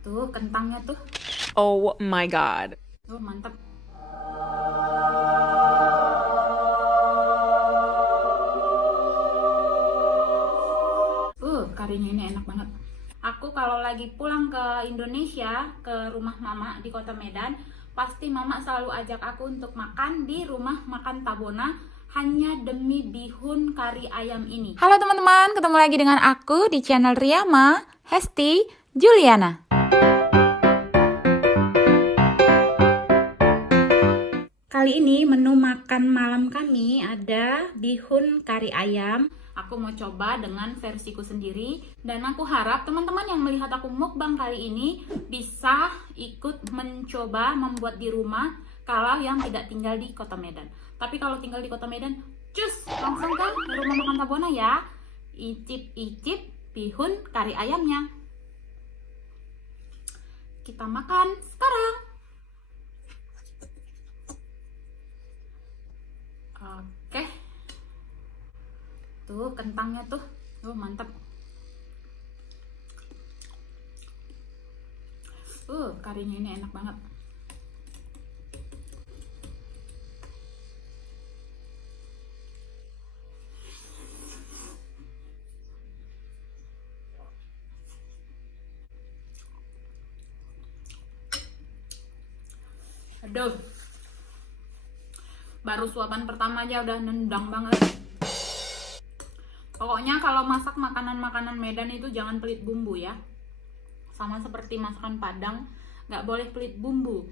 Tuh kentangnya tuh. Oh my god. Tuh mantap. Karinya ini enak banget. Aku kalau lagi pulang ke Indonesia, ke rumah mama di kota Medan, pasti mama selalu ajak aku untuk makan di rumah makan Tabona hanya demi bihun kari ayam ini. Halo teman-teman, ketemu lagi dengan aku di channel Riyama, Hesti, Juliana. Kali ini menu makan malam kami ada bihun kari ayam. Aku mau coba dengan versiku sendiri dan aku harap teman-teman yang melihat aku mukbang kali ini bisa ikut mencoba membuat di rumah kalau yang tidak tinggal di Kota Medan. Tapi kalau tinggal di Kota Medan, cus langsung ke rumah makan Tabona ya. Icip-icip bihun kari ayamnya. Kita makan sekarang. Oke. Tuh kentangnya tuh. Tuh mantap. Karinya ini enak banget. Aduh. Baru suapan pertama aja udah nendang banget. Pokoknya kalau masak makanan-makanan Medan itu jangan pelit bumbu ya. Sama seperti masakan Padang, nggak boleh pelit bumbu.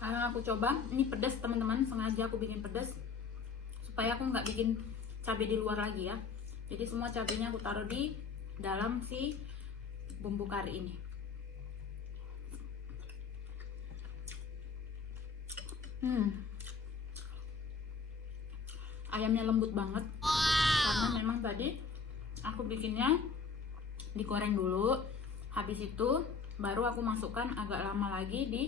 Karena aku coba, ini pedas teman-teman, sengaja aku bikin pedas supaya aku nggak bikin cabai di luar lagi ya. Jadi semua cabainya aku taruh di dalam si bumbu kari ini. Ayamnya lembut banget karena memang tadi aku bikinnya digoreng dulu, habis itu baru aku masukkan agak lama lagi di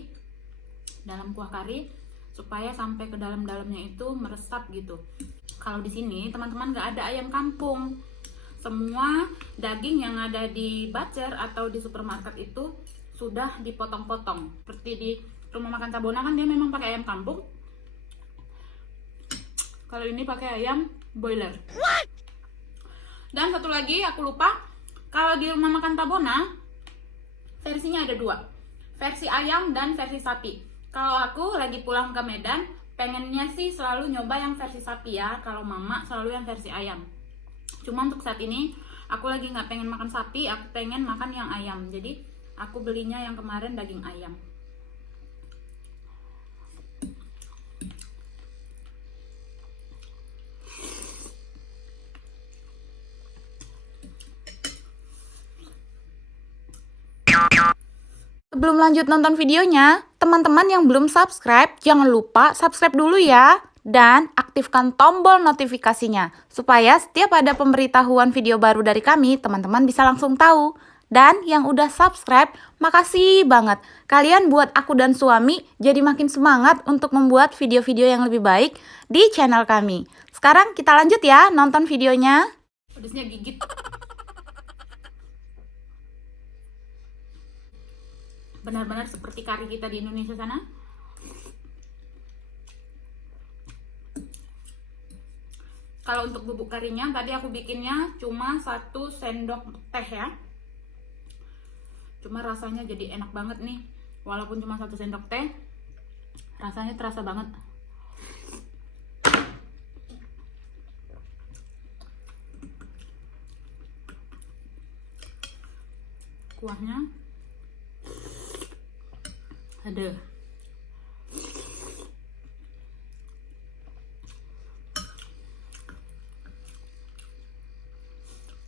dalam kuah kari supaya sampai ke dalam-dalamnya itu meresap gitu. Kalau di sini teman-teman nggak ada ayam kampung, semua daging yang ada di Bacer atau di supermarket itu sudah dipotong-potong. Seperti di rumah makan Tabona kan dia memang pakai ayam kampung. Kalau ini pakai ayam boiler. Dan satu lagi aku lupa, kalau di rumah makan Tabona versinya ada dua, versi ayam dan versi sapi. Kalau aku lagi pulang ke Medan, pengennya sih selalu nyoba yang versi sapi ya. Kalau mama selalu yang versi ayam. Cuma untuk saat ini aku lagi nggak pengen makan sapi, aku pengen makan yang ayam. Jadi aku belinya yang kemarin daging ayam. Sebelum lanjut nonton videonya, teman-teman yang belum subscribe, jangan lupa subscribe dulu ya. Dan aktifkan tombol notifikasinya, supaya setiap ada pemberitahuan video baru dari kami, teman-teman bisa langsung tahu. Dan yang udah subscribe, makasih banget. Kalian buat aku dan suami jadi makin semangat untuk membuat video-video yang lebih baik di channel kami. Sekarang kita lanjut ya nonton videonya. Pedasnya gigit. Benar-benar seperti kari kita di Indonesia sana. Kalau untuk bubuk karinya tadi aku bikinnya cuma 1 sendok teh ya. Cuma rasanya jadi enak banget nih. Walaupun cuma 1 sendok teh, rasanya terasa banget. Kuahnya ada.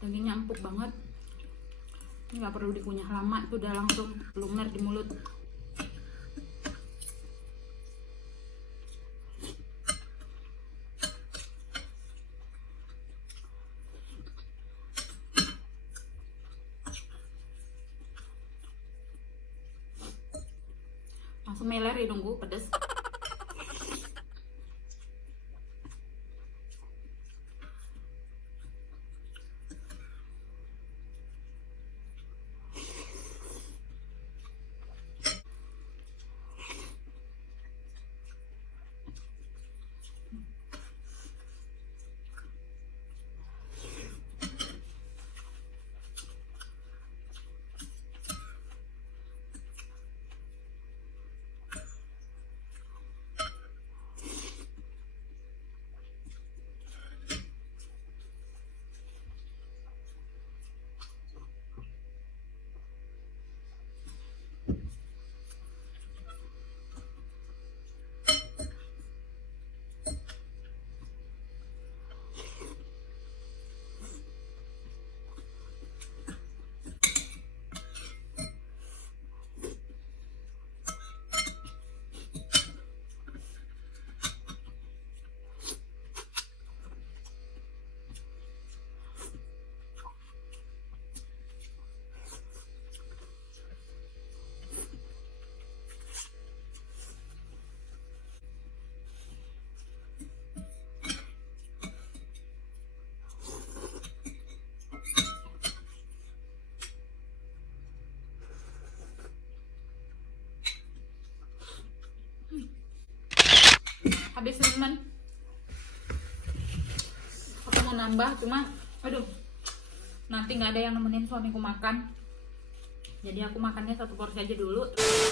Dagingnya empuk banget. Nggak perlu dikunyah lama, itu udah langsung lumer di mulut. Langsung meler hidungku, pedes. habis teman. Aku mau nambah, cuma aduh, nanti nggak ada yang nemenin suamiku makan. Jadi aku makannya satu porsi aja dulu.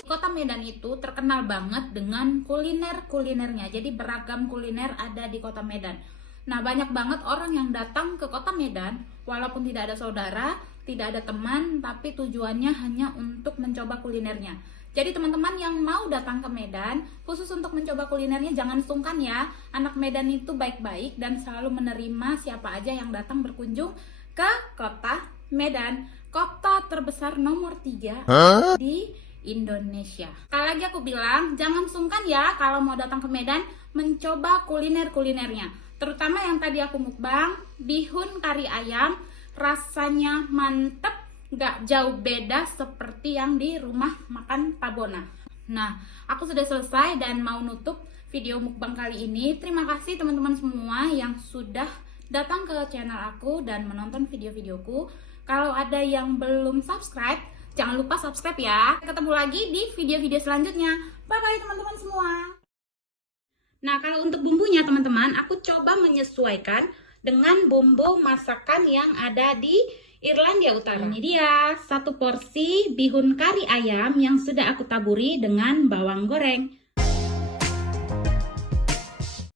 Kota Medan itu terkenal banget dengan kuliner-kulinernya. Jadi beragam kuliner ada di Kota Medan. Nah, banyak banget orang yang datang ke Kota Medan walaupun tidak ada saudara, tidak ada teman, tapi tujuannya hanya untuk mencoba kulinernya. Jadi teman-teman yang mau datang ke Medan khusus untuk mencoba kulinernya, jangan sungkan ya. Anak Medan itu baik-baik dan selalu menerima siapa aja yang datang berkunjung ke Kota Medan, kota terbesar nomor 3 di Indonesia. Sekali lagi aku bilang, jangan sungkan ya kalau mau datang ke Medan mencoba kuliner-kulinernya. Terutama yang tadi aku mukbang, bihun kari ayam, rasanya mantep, gak jauh beda seperti yang di rumah makan Pabona. Nah, aku sudah selesai dan mau nutup video mukbang kali ini. Terima kasih teman-teman semua yang sudah datang ke channel aku dan menonton video-videoku. Kalau ada yang belum subscribe, jangan lupa subscribe ya. Ketemu lagi di video-video selanjutnya. Bye-bye teman-teman semua. Nah, kalau untuk bumbunya teman-teman, aku coba menyesuaikan dengan bumbu masakan yang ada di Irlandia Utara. Ini dia, 1 porsi bihun kari ayam yang sudah aku taburi dengan bawang goreng.